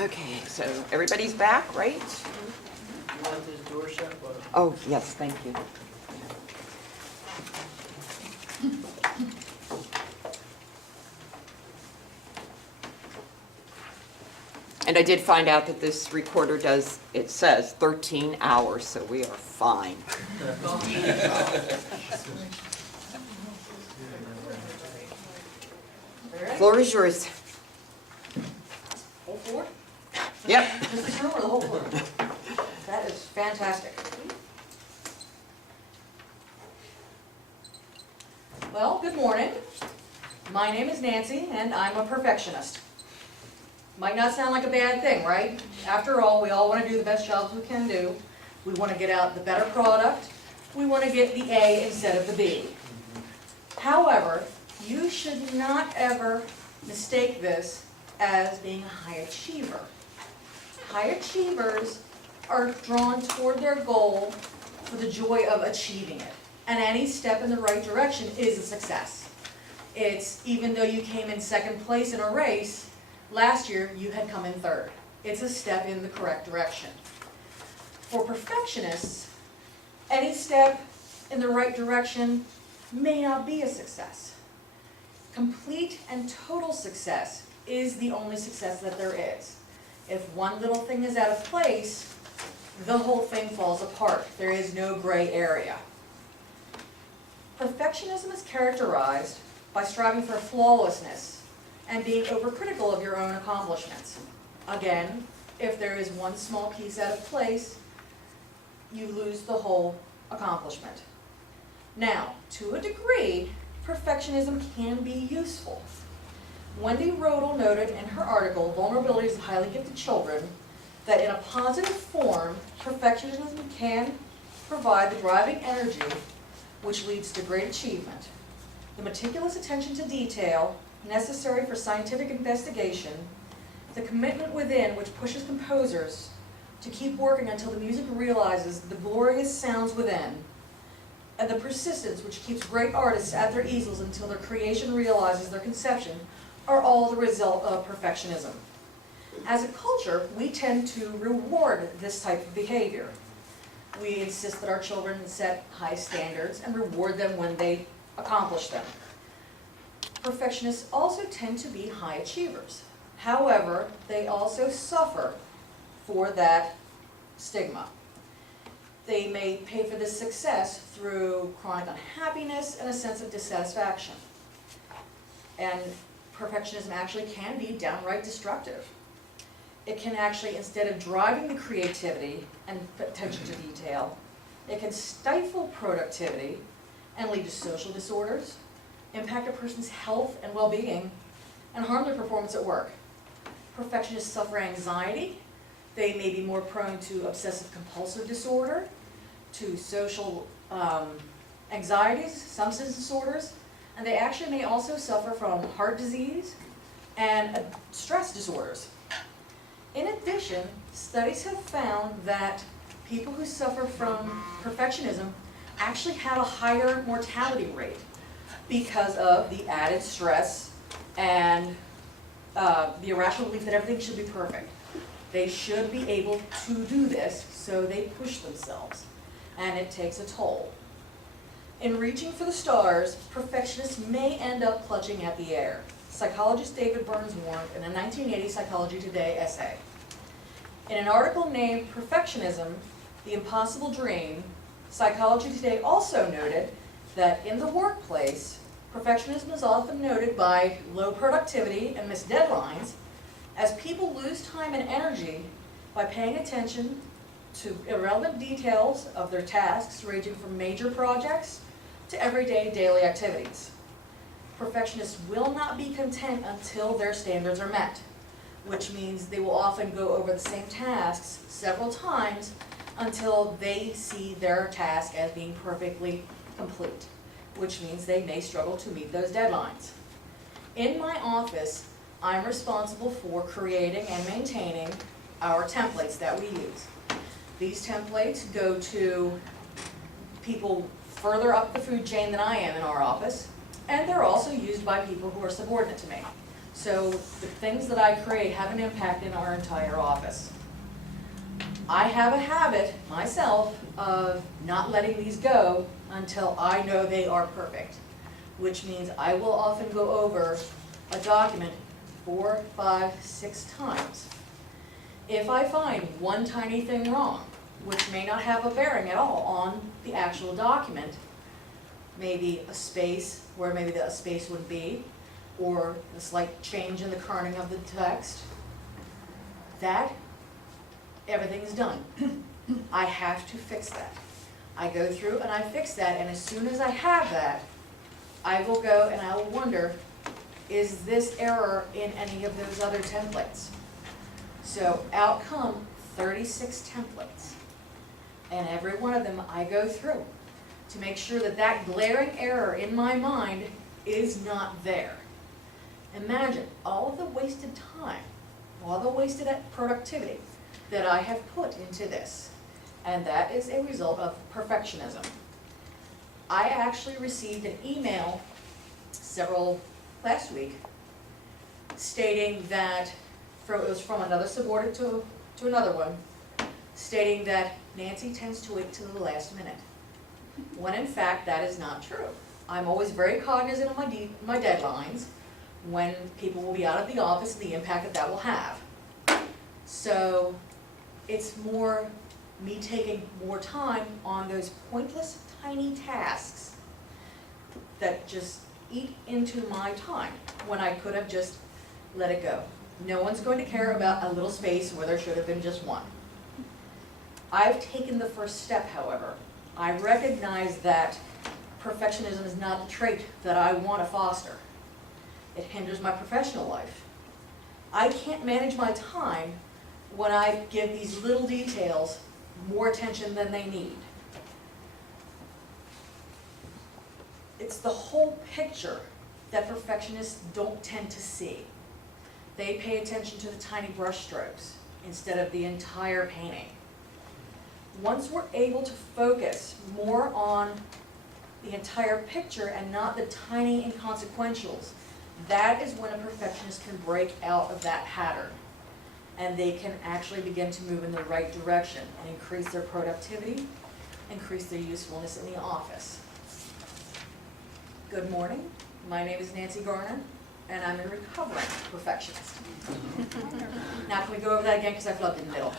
Okay, so everybody's back, right? You want this door shut? Oh, yes, thank you. And I did find out that this recorder does, it says 13 hours, so we are fine. Floor is yours. Whole floor? Yep. Just this room or the whole floor? That is fantastic. Well, good morning. My name is Nancy, and I'm a perfectionist. Might not sound like a bad thing, right? After all, we all want to do the best jobs we can do. We want to get out the better product. We want to get the A instead of the B. However, you should not ever mistake this as being a high achiever. High achievers are drawn toward their goal for the joy of achieving it. And any step in the right direction is a success. It's, even though you came in second place in a race, last year you had come in third. It's a step in the correct direction. For perfectionists, any step in the right direction may not be a success. Complete and total success is the only success that there is. If one little thing is out of place, the whole thing falls apart. There is no gray area. Perfectionism is characterized by striving for flawlessness and being overcritical of your own accomplishments. Again, if there is one small piece out of place, you lose the whole accomplishment. Now, to a degree, perfectionism can be useful. Wendy Rodel noted in her article, Vulnerabilities of Highly Gifted Children, that in a positive form, perfectionism can provide the driving energy which leads to great achievement. The meticulous attention to detail necessary for scientific investigation, the commitment within which pushes composers to keep working until the music realizes the glorious sounds within, and the persistence which keeps great artists at their easels until their creation realizes their conception, are all the result of perfectionism. As a culture, we tend to reward this type of behavior. We insist that our children set high standards and reward them when they accomplish them. Perfectionists also tend to be high achievers. However, they also suffer for that stigma. They may pay for this success through chronic unhappiness and a sense of dissatisfaction. And perfectionism actually can be downright destructive. It can actually, instead of driving the creativity and attention to detail, it can stifle productivity and lead to social disorders, impact a person's health and well-being, and harm their performance at work. Perfectionists suffer anxiety. They may be more prone to obsessive-compulsive disorder, to social anxieties, substance disorders, and they actually may also suffer from heart disease and stress disorders. In addition, studies have found that people who suffer from perfectionism actually have a higher mortality rate because of the added stress and the irrational belief that everything should be perfect. They should be able to do this, so they push themselves, and it takes a toll. In reaching for the stars, perfectionists may end up clutching at the air. Psychologist David Burns warned in a 1980 Psychology Today essay. In an article named Perfectionism, the Impossible Dream, Psychology Today also noted that in the workplace, perfectionism is often noted by low productivity and missed deadlines, as people lose time and energy by paying attention to irrelevant details of their tasks, ranging from major projects to everyday daily activities. Perfectionists will not be content until their standards are met, which means they will often go over the same tasks several times until they see their task as being perfectly complete, which means they may struggle to meet those deadlines. In my office, I'm responsible for creating and maintaining our templates that we use. These templates go to people further up the food chain than I am in our office, and they're also used by people who are subordinate to me. So the things that I create have an impact in our entire office. I have a habit, myself, of not letting these go until I know they are perfect, which means I will often go over a document 4, 5, 6 times. If I find one tiny thing wrong, which may not have a bearing at all on the actual document, maybe a space where maybe a space would be, or a slight change in the kerning of the text, that, everything's done. I have to fix that. I go through and I fix that, and as soon as I have that, I will go and I will wonder, is this error in any of those other templates? So out come 36 templates, and every one of them I go through to make sure that that glaring error in my mind is not there. Imagine all of the wasted time, all the wasted productivity that I have put into this, and that is a result of perfectionism. I actually received an email last week stating that, it was from another subordinate to another one, stating that Nancy tends to wait till the last minute, when in fact that is not true. I'm always very cognizant of my deadlines, when people will be out of the office and the impact that will have. So it's more me taking more time on those pointless tiny tasks that just eat into my time when I could have just let it go. No one's going to care about a little space where there should have been just one. I've taken the first step, however. I recognize that perfectionism is not a trait that I want to foster. It hinders my professional life. I can't manage my time when I give these little details more attention than they need. It's the whole picture that perfectionists don't tend to see. They pay attention to the tiny brush strokes instead of the entire painting. Once we're able to focus more on the entire picture and not the tiny inconsequentials, that is when a perfectionist can break out of that pattern, and they can actually begin to move in the right direction and increase their productivity, increase their usefulness in the office. Good morning, my name is Nancy Garner, and I'm a recovering perfectionist. Now can we go over that again, because I flubbed in the middle.